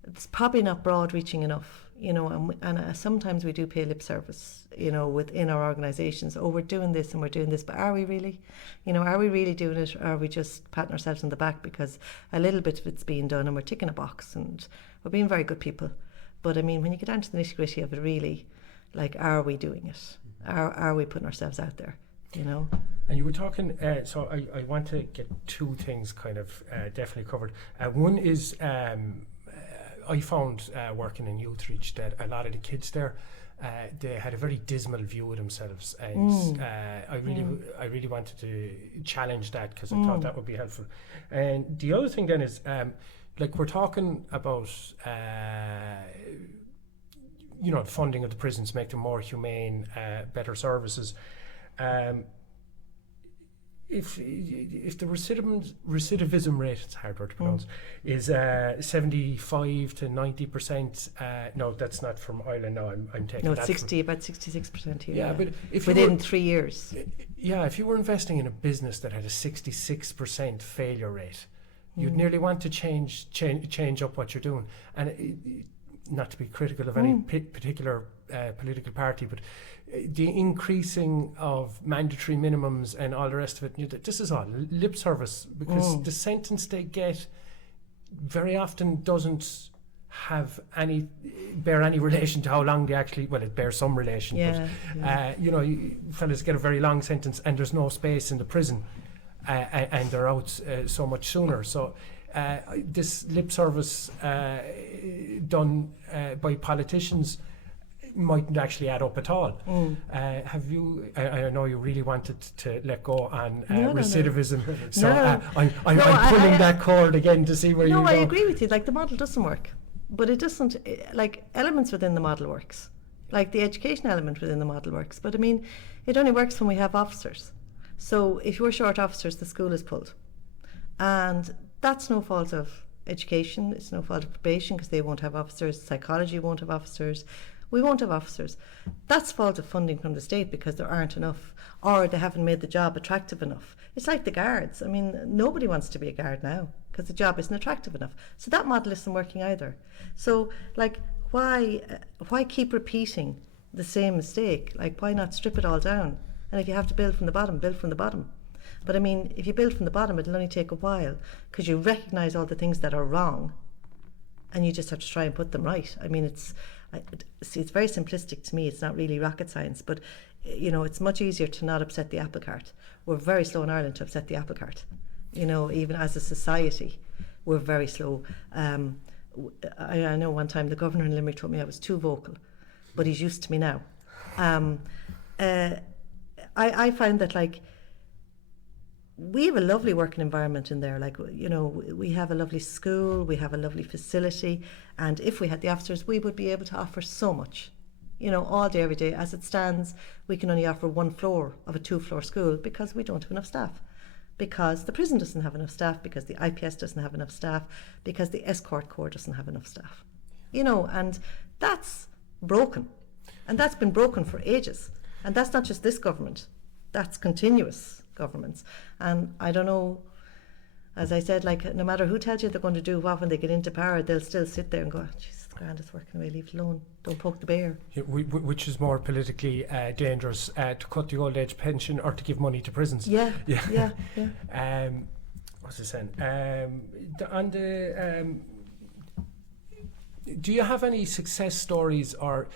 it's probably not broad-reaching enough. And sometimes we do pay lip service, within our organisations. Oh, we're doing this and we're doing this, but are we really? Are we really doing it, or are we just patting ourselves on the back because a little bit of it's being done and we're ticking a box and we're being very good people? But I mean, when you get down to the nitty-gritty of it, really, are we doing it? Are we putting ourselves out there? And you were talking, so I want to get 2 things kind of definitely covered. One is, I found working in Youth Reach that a lot of the kids there, they had a very dismal view of themselves, and I really wanted to challenge that, because I thought that would be helpful. And the other thing then is, we're talking about the funding of the prisons, make them more humane, better services. If the recidivism rate, it's a hard word to pronounce, is 75 to 90%, no, that's not from Ireland. No, I'm taking that. No, about 66% here. Yeah, but if within 3 years. Yeah, if you were investing in a business that had a 66% failure rate, you'd nearly want to change up what you're doing. And not to be critical of any particular political party, but the increasing of mandatory minimums and all the rest of it, this is all lip service, because the sentence they get very often doesn't bear any relation to how long they actually, well, it bears some relation, but fellas get a very long sentence and there's no space in the prison, and they're out so much sooner. So this lip service done by politicians mightn't actually add up at all. Have you? I know you really wanted to let go on recidivism, so I'm pulling that cord again to see where you go. No, I agree with you. The model doesn't work, but it doesn't. Elements within the model works, the education element within the model works. But I mean, it only works when we have officers. So if you're short officers, the school is pulled. And that's no fault of education, it's no fault of probation because they won't have officers, psychology won't have officers, we won't have officers. That's fault of funding from the state because there aren't enough, or they haven't made the job attractive enough. It's like the guards. I mean, nobody wants to be a guard now because the job isn't attractive enough. So that model isn't working either. So, like, why keep repeating the same mistake? Like, why not strip it all down? And if you have to build from the bottom, build from the bottom. But I mean, if you build from the bottom, it'll only take a while because you recognise all the things that are wrong and you just have to try and put them right. I mean, it's very simplistic to me. It's not really rocket science, but you know, it's much easier to not upset the apple cart. We're very slow in Ireland to upset the apple cart. You know, even as a society, we're very slow. I know one time the governor in Limerick told me I was too vocal, but he's used to me now. I find that, like, we have a lovely working environment in there. Like, you know, we have a lovely school, we have a lovely facility, and if we had the officers, we would be able to offer so much, you know, all day, every day. As it stands, we can only offer 1 floor of a 2-floor school because we don't have enough staff, because the prison doesn't have enough staff, because the IPS doesn't have enough staff, because the escort corps doesn't have enough staff, you know, and that's broken, and that's been broken for ages, and that's not just this government, that's continuous governments. And I don't know, as I said, like, no matter who tells you they're going to do what when they get into power, they'll still sit there and go, Jesus, grand, it's working away, leave it alone, don't poke the bear. Yeah, which is more politically dangerous, to cut the old age pension or to give money to prisons? Yeah. What's it saying? Do you have any success stories or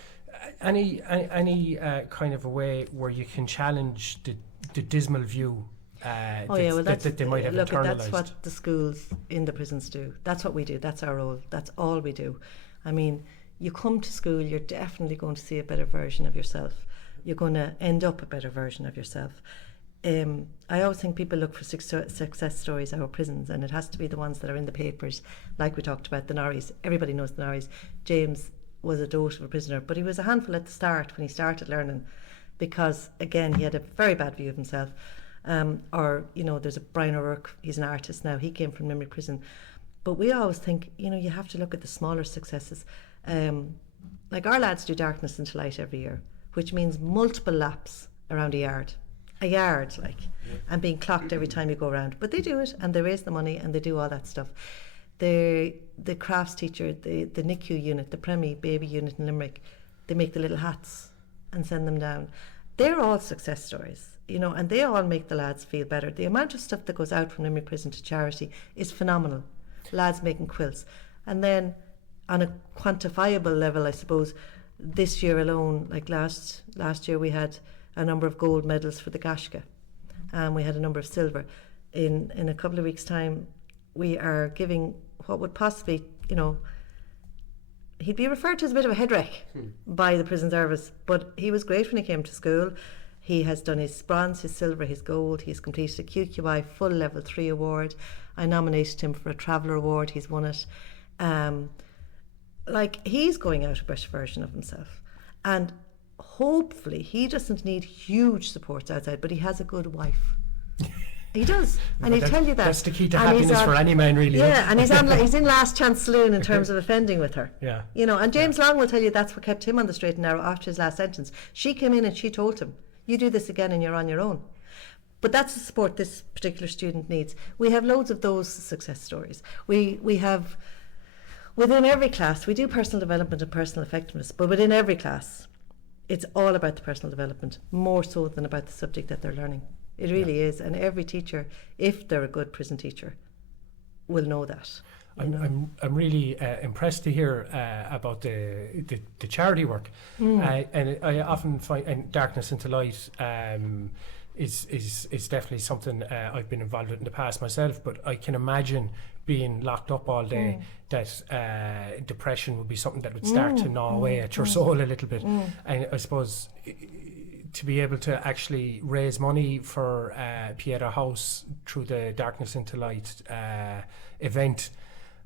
any kind of a way where you can challenge the dismal view that they might have internalised? That's what the schools in the prisons do. That's what we do. That's our role. That's all we do. I mean, you come to school, you're definitely going to see a better version of yourself. You're going to end up a better version of yourself. I always think people look for success stories out of prisons, and it has to be the ones that are in the papers, like we talked about, the Norries. Everybody knows the Norries. James was a dote of a prisoner, but he was a handful at the start when he started learning, because, again, he had a very bad view of himself. Or, you know, there's a Brian O'Rourke, he's an artist now, he came from Limerick Prison. But we always think, you know, you have to look at the smaller successes. Like, our lads do darkness into light every year, which means multiple laps around a yard, and being clocked every time you go around. But they do it, and they raise the money, and they do all that stuff. The crafts teacher, the NICU unit, the Premi baby unit in Limerick, they make the little hats and send them down. They're all success stories, you know, and they all make the lads feel better. The amount of stuff that goes out from Limerick Prison to charity is phenomenal. Lads making quilts. And then on a quantifiable level, I suppose, this year alone, like last year, we had a number of gold medals for the Gashka, and we had a number of silver. In a couple of weeks' time, we are giving what would possibly, you know, he'd be referred to as a bit of a head wreck by the prison service, but he was great when he came to school. He has done his bronze, his silver, his gold. He's completed a QQI full level 3 award. I nominated him for a Traveller Award. He's won it. Like, he's going out a better version of himself. And hopefully he doesn't need huge supports outside, but he has a good wife. He does, and he'll tell you that. That's the key to happiness for any man, really. Yeah, and he's in Last Chance Saloon in terms of offending with her. Yeah. You know, and James Long will tell you that's what kept him on the straight and narrow after his last sentence. She came in and she told him, you do this again and you're on your own. But that's the support this particular student needs. We have loads of those success stories. We have, within every class, we do personal development and personal effectiveness, but within every class, it's all about the personal development, more so than about the subject that they're learning. It really is, and every teacher, if they're a good prison teacher, will know that. I'm really impressed to hear about the charity work, and I often find, and Darkness into Light is definitely something I've been involved with in the past myself. But I can imagine being locked up all day, that depression would be something that would start to gnaw away at your soul a little bit, and I suppose to be able to actually raise money for Pieta House through the Darkness into Light event,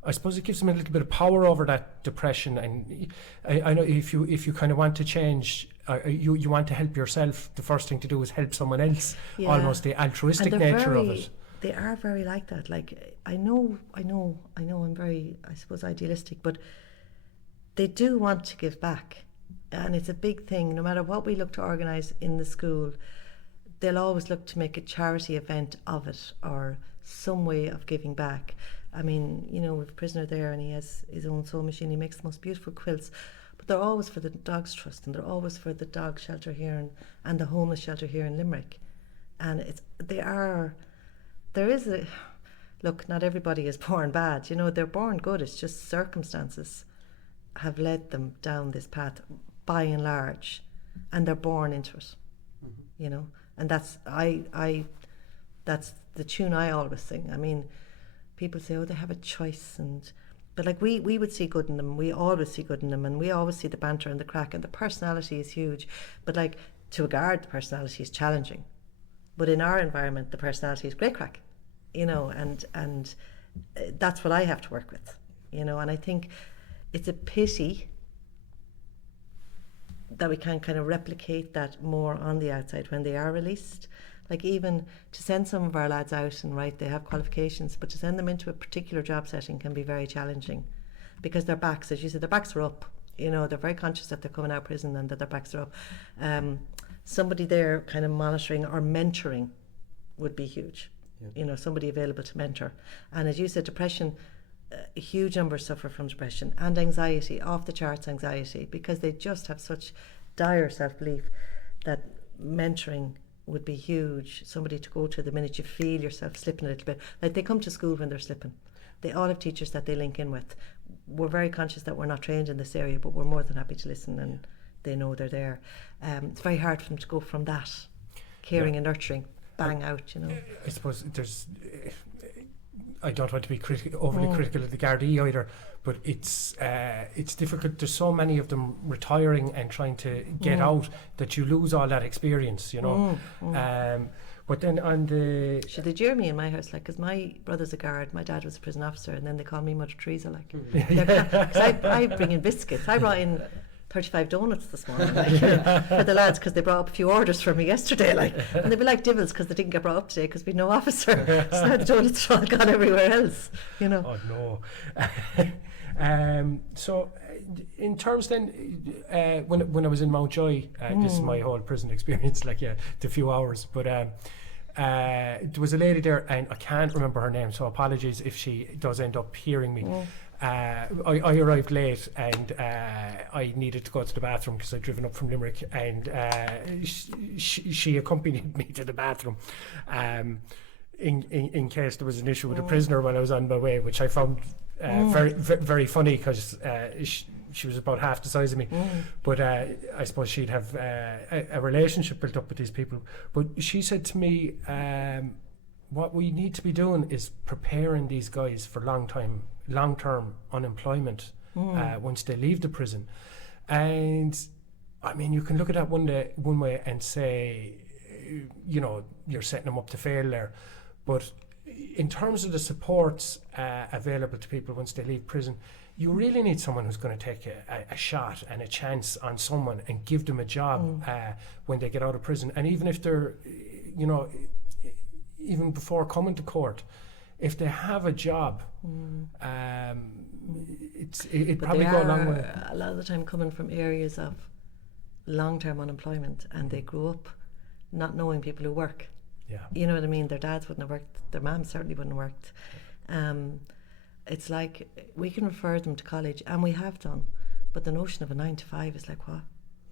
I suppose it gives them a little bit of power over that depression. And I know if you kind of want to change, you want to help yourself, the first thing to do is help someone else. Almost the altruistic nature of it. They are very like that. Like, I know, I'm very, I suppose, idealistic, but they do want to give back. And it's a big thing. No matter what we look to organise in the school, they'll always look to make a charity event of it or some way of giving back. I mean, you know, we've a prisoner there and he has his own sewing machine. He makes the most beautiful quilts. But they're always for the Dogs Trust, and they're always for the dog shelter here and the homeless shelter here in Limerick. And there is a, look, not everybody is born bad. You know, they're born good. It's just circumstances have led them down this path by and large, and they're born into it. You know, and that's that's the tune I always sing. I mean, people say, oh, they have a choice, but like we would see good in them. We always see good in them, and we always see the banter and the crack, and the personality is huge. But like, to a guard, the personality is challenging. But in our environment, the personality is great crack, you know, and that's what I have to work with, you know. And I think it's a pity that we can't kind of replicate that more on the outside when they are released. Like, even to send some of our lads out and right, they have qualifications, but to send them into a particular job setting can be very challenging because their backs, as you said, their backs are up. You know, they're very conscious that they're coming out of prison and that their backs are up. Somebody there kind of monitoring or mentoring would be huge. Yeah. You know, somebody available to mentor. And as you said, depression, a huge number suffer from depression and anxiety, off the charts anxiety, because they just have such dire self-belief that mentoring would be huge. Somebody to go to the minute you feel yourself slipping a little bit. Like, they come to school when they're slipping. They all have teachers that they link in with. We're very conscious that we're not trained in this area, but we're more than happy to listen, and they know they're there. It's very hard for them to go from that caring and nurturing bang out, you know. I suppose there's I don't want to be overly critical of the Gardaí either, but it's difficult. There's so many of them retiring and trying to get out that you lose all that experience, you know. But then on the... Should they jeer me in my house, like, because my brother's a guard, my dad was a prison officer, and then they call me Mother Teresa, like. Because I bring in biscuits. I brought in 35 donuts this morning, like, for the lads, because they brought up a few orders for me yesterday, like, and they'd be like divils because they didn't get brought up today because we'd no officer. So now the donuts are all gone everywhere else, you know. Oh no. So in terms then, when I was in Mountjoy, this is my whole prison experience, like, the few hours, but there was a lady there, and I can't remember her name, so apologies if she does end up hearing me. I arrived late, and I needed to go to the bathroom because I'd driven up from Limerick, and she accompanied me to the bathroom in case there was an issue with a prisoner when I was on my way, which I found very funny because she was about half the size of me. But I suppose she'd have a relationship built up with these people. But she said to me, what we need to be doing is preparing these guys for long-term unemployment once they leave the prison. And I mean, you can look at that one way and say, you know, you're setting them up to fail there. But in terms of the supports available to people once they leave prison, you really need someone who's going to take a shot and a chance on someone and give them a job when they get out of prison. And even if they're, you know, even before coming to court, if they have a job, it probably go a long way. A lot of the time coming from areas of long-term unemployment, and they grew up not knowing people who work. Yeah. You know what I mean? Their dads wouldn't have worked, their moms certainly wouldn't have worked. It's like, we can refer them to college, and we have done, but the notion of a 9 to 5 is like, what?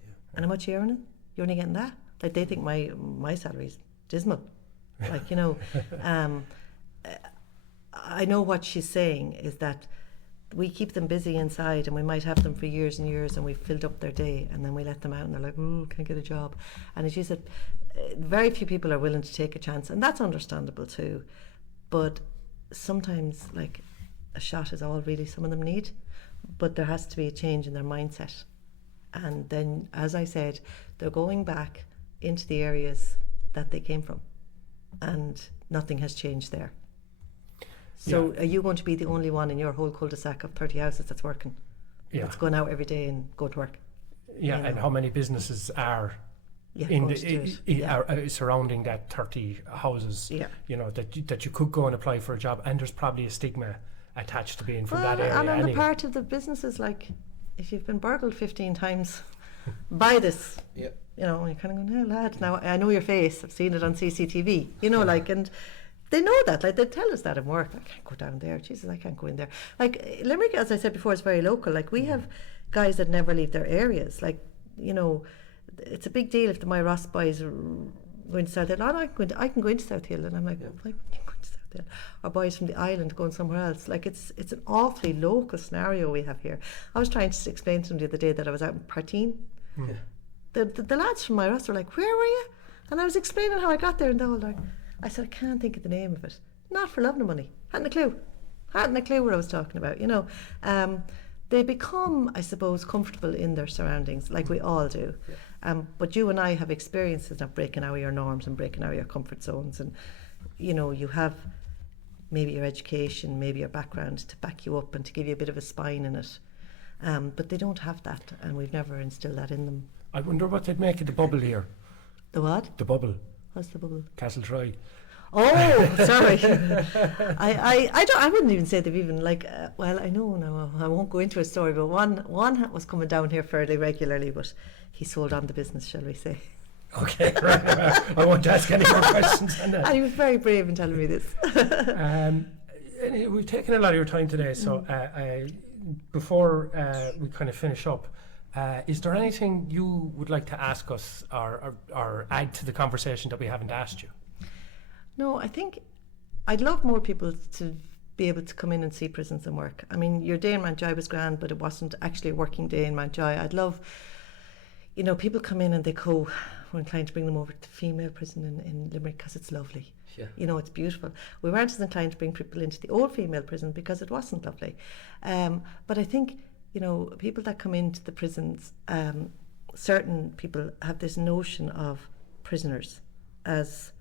Yeah. And how much are you earning? You're only getting that? Like, they think my salary is dismal. Like, you know, I know what she's saying is that we keep them busy inside, and we might have them for years and years, and we've filled up their day, and then we let them out and they're like, oh, can't get a job. And as you said, very few people are willing to take a chance, and that's understandable too. But sometimes, like, a shot is all really some of them need, but there has to be a change in their mindset. And then, as I said, they're going back into the areas that they came from, and nothing has changed there. So are you going to be the only one in your whole cul-de-sac of 30 houses that's working? That's going out every day and go to work? Yeah, you know? And how many businesses are Yeah, in going to do it. surrounding that 30 houses, Yeah. you know, that you could go and apply for a job, and there's probably a stigma attached to being from that area. And on anyway. the part of the businesses, like, if you've been burgled 15 times, buy this. Yeah. You know, you're kind of going, "Hey, lad, now I know your face. I've seen it on CCTV." You know, like, and they know that. Like, they tell us that in work. I can't go down there. Jesus, I can't go in there. Like, Limerick, as I said before, is very local. Like, we have guys that never leave their areas. Like, you know, it's a big deal if the My Ross boys are going to South Hill. Oh, I can go into South Hill. And I'm like, why can you go into South Hill? Or boys from the island going somewhere else. Like, it's an awfully local scenario we have here. I was trying to explain to them the other day that I was out in Partine. Yeah. The lads from My Ross were like, "Where were you?" And I was explaining how I got there, and they were like, I said, "I can't think of the name of it. Not for love nor money. Hadn't a clue what I was talking about, you know." They become, I suppose, comfortable in their surroundings, like we all do. Yeah. But you and I have experiences of breaking out of your norms and breaking out of your comfort zones. And, you know, you have maybe your education, maybe your background to back you up and to give you a bit of a spine in it. But they don't have that, and we've never instilled that in them. I wonder what they'd make of the bubble here. The what? The bubble. What's the bubble? Castletroy. Oh, sorry. I wouldn't even say they've even, like, well, I know now, I won't go into a story, but one was coming down here fairly regularly, but he sold on the business, shall we say. Okay, right. I won't ask any more questions on that. And he was very brave in telling me this. We've taken a lot of your time today, so before we kind of finish up, is there anything you would like to ask us or add to the conversation that we haven't asked you? No, I think I'd love more people to be able to come in and see prisons and work. I mean, your day in Mountjoy was grand, but it wasn't actually a working day in Mountjoy. I'd love, you know, people come in and they go, we're inclined to bring them over to the female prison in Limerick because it's lovely. Yeah. You know, it's beautiful. We weren't as inclined to bring people into the old female prison because it wasn't lovely. But I think, you know, people that come into the prisons, certain people have this notion of prisoners as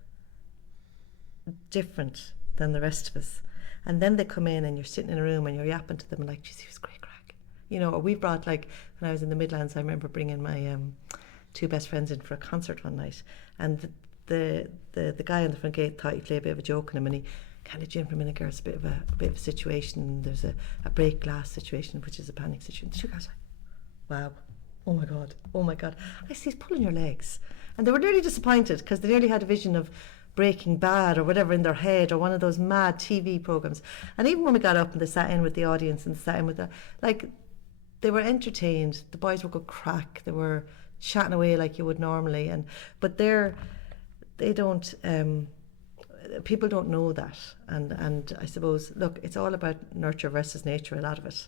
different than the rest of us, and then they come in and you're sitting in a room and you're yapping to them and like, geez, he was great crack, you know. Or we brought, like, when I was in the Midlands, I remember bringing my two best friends in for a concert one night, and the guy on the front gate thought he'd play a bit of a joke on him, and he kind of, Jim, for a minute, girls, a bit of a situation, and there's a break glass situation, which is a panic situation. The two guys like, wow, oh my god, I see he's pulling your legs, and they were nearly disappointed because they nearly had a vision of Breaking Bad or whatever in their head, or one of those mad TV programs. And even when we got up and they sat in with the audience and sat in with like, they were entertained. The boys were good crack. They were chatting away like you would normally. But they don't. People don't know that. And I suppose, look, it's all about nurture versus nature, a lot of it.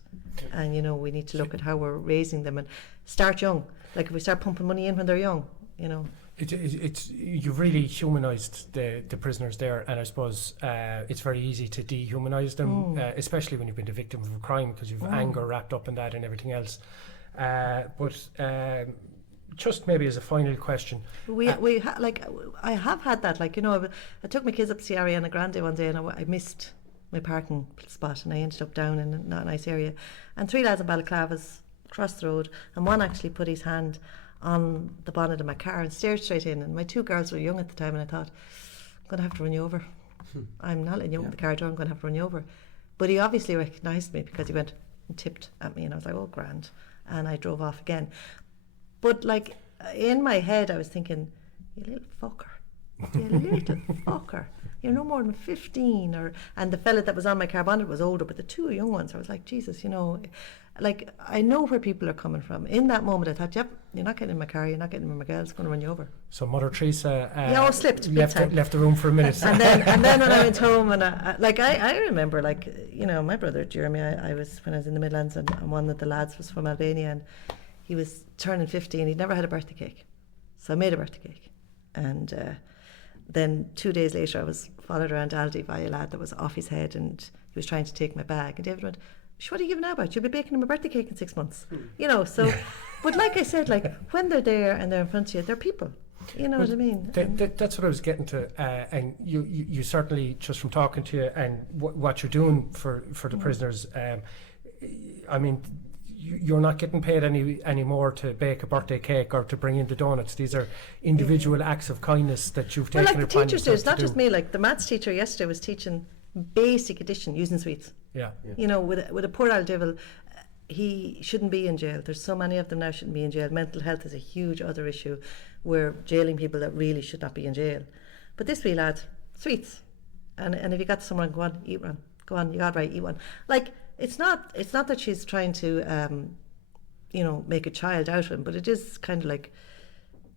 And, you know, we need to look at how we're raising them and start young. Like, if we start pumping money in when they're young, you know. It's you've really humanised the prisoners there, and I suppose it's very easy to dehumanise them, especially when you've been the victim of a crime, because you've anger wrapped up in that and everything else. But just maybe as a final question, I have had that. Like, you know, I took my kids up to see Ariana Grande one day, and I missed my parking spot, and I ended up down in a not a nice area, and three lads in balaclavas crossed the road, and one actually put his hand on the bonnet of my car and stared straight in, and my two girls were young at the time, and I thought, I'm going to have to run you over. I'm not letting you open the car door, I'm going to have to run you over. But he obviously recognised me because he went and tipped at me, and I was like, oh, grand, and I drove off again. But, like, in my head I was thinking, you little fucker, you little fucker, you're no more than 15. And the fella that was on my car bonnet was older, but the two young ones, I was like, Jesus, you know. Like, I know where people are coming from. In that moment I thought, yep, you're not getting in my car, you're not getting in my girls, going to run you over. So Mother Teresa slipped left the room for a minute. and then when I went home, and I remember, like, you know, my brother Jeremy, I was, when I was in the Midlands, and one of the lads was from Albania, and he was turning 15. He'd never had a birthday cake, so I made a birthday cake. And then 2 days later I was followed around Aldi by a lad that was off his head, and he was trying to take my bag, and David went, what are you giving out about? You'll be baking him a birthday cake in 6 months. You know, so, but like I said, like, when they're there and they're in front of you, they're people. You know what I mean? That's what I was getting to. And you certainly, just from talking to you and what you're doing for the prisoners, I mean, you're not getting paid anymore to bake a birthday cake or to bring in the donuts. These are individual acts of kindness that you've taken Well, like the upon teachers do, yourself it's not to just do. me. Like the maths teacher yesterday was teaching basic addition using sweets. Yeah. You know, with a poor old devil, he shouldn't be in jail. There's so many of them now shouldn't be in jail. Mental health is a huge other issue. We're jailing people that really should not be in jail. But this wee lad, sweets. And if you got someone, go on, eat one. Go on, you got right, eat one. Like, it's not that she's trying to, make a child out of him, but it is kind of like,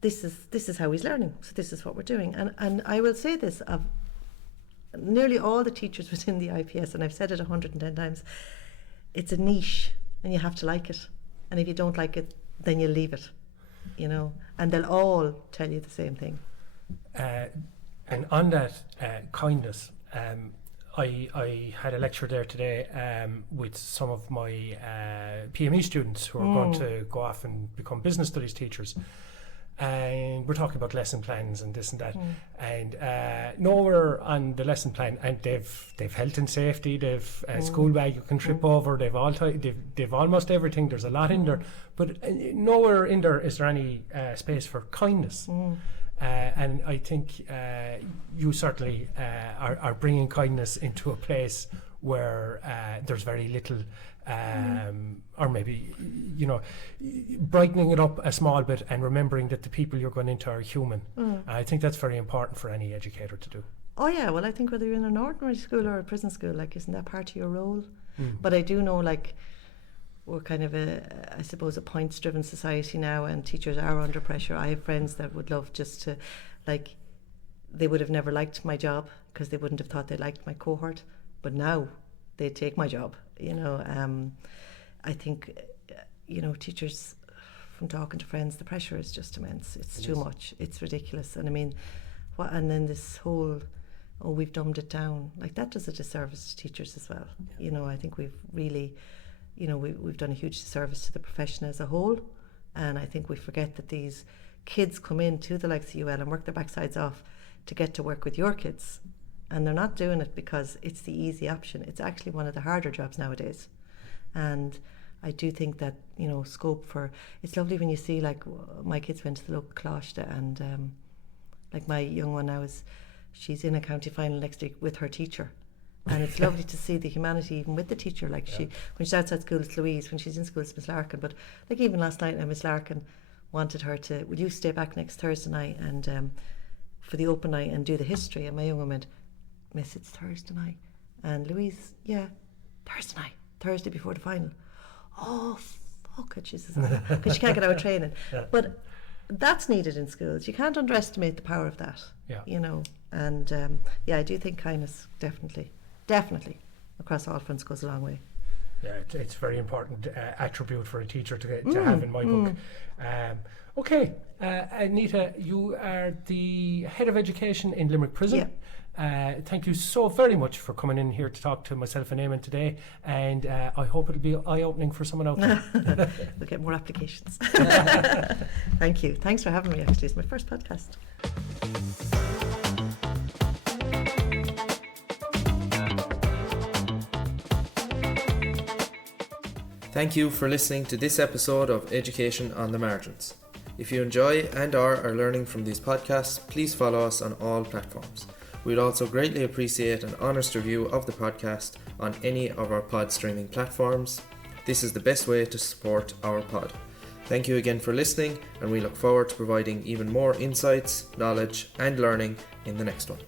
this is how he's learning. So this is what we're doing. And I will say this of nearly all the teachers within the IPS, and I've said it 110 times, it's a niche and you have to like it. And if you don't like it, then you leave it, and they'll all tell you the same thing. And on that kindness, I had a lecture there today with some of my PME students who are going to go off and become business studies teachers. And we're talking about lesson plans and this and that. And nowhere on the lesson plan, and they've health and safety, they've school bag you can trip over, they've almost everything. There's a lot in there, but nowhere in there is there any space for kindness. And I think you certainly are bringing kindness into a place where there's very little, or maybe, brightening it up a small bit and remembering that the people you're going into are human. I think that's very important for any educator to do. Oh yeah, well I think whether you're in an ordinary school or a prison school, like, isn't that part of your role? But I do know, like, we're kind of I suppose a points driven society now, and teachers are under pressure. I have friends that would love just to, like, they would have never liked my job because they wouldn't have thought they liked my cohort, but now they take my job. I think teachers, from talking to friends, the pressure is just immense. It's too much. It's ridiculous. And I mean, and then this whole, we've dumbed it down, like, that does a disservice to teachers as well. I think we've really, we've done a huge disservice to the profession as a whole, and I think we forget that these kids come into the likes of UL and work their backsides off to get to work with your kids, and they're not doing it because it's the easy option. It's actually one of the harder jobs nowadays, and I do think that scope for, it's lovely when you see, like, my kids went to the local cloister, and like my young one now she's in a county final next week with her teacher. And it's lovely to see the humanity even with the teacher. Like, when she's outside school, it's Louise. When she's in school, it's Miss Larkin. But like, even last night, Miss Larkin wanted her to, will you stay back next Thursday night and for the open night and do the history? And my young woman went, Miss, it's Thursday night. And Louise, yeah, Thursday night, Thursday before the final. Oh, fuck it, she says, because she can't get out of training. But that's needed in schools. You can't underestimate the power of that. And I do think kindness definitely across all fronts goes a long way. Yeah, it's a very important attribute for a teacher to have in my book. Okay, Anita, you are the head of education in Limerick Prison. Thank you so very much for coming in here to talk to myself and Eamon today, and I hope it'll be eye-opening for someone out there. We'll get more applications. Thank you. Thanks for having me, actually. It's my first podcast. Thank you for listening to this episode of Education on the Margins. If you enjoy and are learning from these podcasts, please follow us on all platforms. We'd also greatly appreciate an honest review of the podcast on any of our pod streaming platforms. This is the best way to support our pod. Thank you again for listening, and we look forward to providing even more insights, knowledge and learning in the next one.